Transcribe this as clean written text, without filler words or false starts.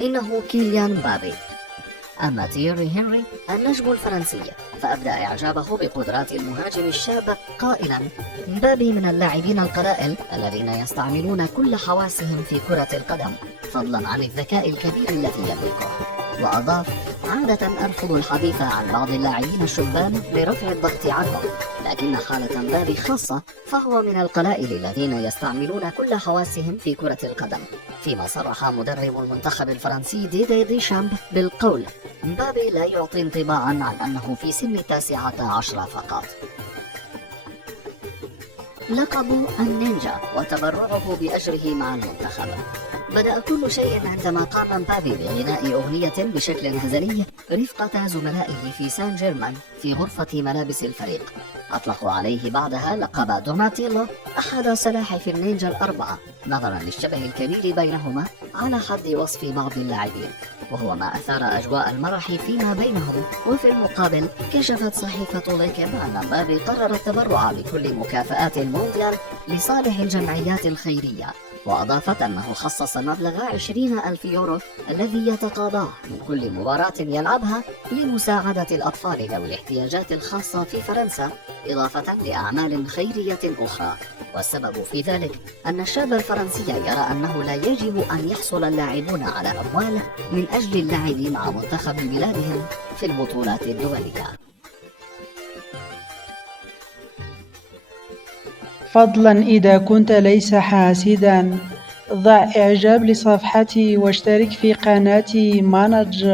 إنه كيليان مبابي. أما تييري هنري النجم الفرنسي فأبدى إعجابه بقدرات المهاجم الشاب قائلا: مبابي من اللاعبين القلائل الذين يستعملون كل حواسهم في كرة القدم، فضلا عن الذكاء الكبير الذي يملكه. وأضاف: عادة أرفض الحديث عن بعض اللاعبين الشبان لرفع الضغط عنهم، لكن حالة مبابي خاصة، فهو من القلائل الذين يستعملون كل حواسهم في كرة القدم. فيما صرح مدرب المنتخب الفرنسي ديدي ديشامب بالقول: مبابي لا يعطي انطباعا عن أنه في سن 19 فقط. لقب النينجا وتبرعه بأجره مع المنتخب. بدأ كل شيء عندما قام مبابي بغناء أغنية بشكل هزلي رفقة زملائه في سان جيرمان في غرفة ملابس الفريق. أطلقوا عليه بعدها لقب دوناتيلو، أحد سلاحف النينجا الأربعة، نظرا للشبه الكبير بينهما على حد وصف بعض اللاعبين، وهو ما أثار أجواء المرح فيما بينهم. وفي المقابل كشفت صحيفة ليكيب أن مبابي قرر التبرع بكل مكافآت المونديال لصالح الجمعيات الخيرية، وأضافت أنه خصص مبلغ 20,000 يورو الذي يتقاضاه من كل مباراة يلعبها لمساعدة الأطفال ذوي الاحتياجات الخاصة في فرنسا، إضافة لأعمال خيرية أخرى. والسبب في ذلك أن الشاب الفرنسي يرى أنه لا يجب أن يحصل اللاعبون على أموال من أجل اللعب مع منتخب بلادهم في البطولات الدولية. فضلا إذا كنت ليس حاسدا، ضع إعجاب لصفحتي واشترك في قناتي مانج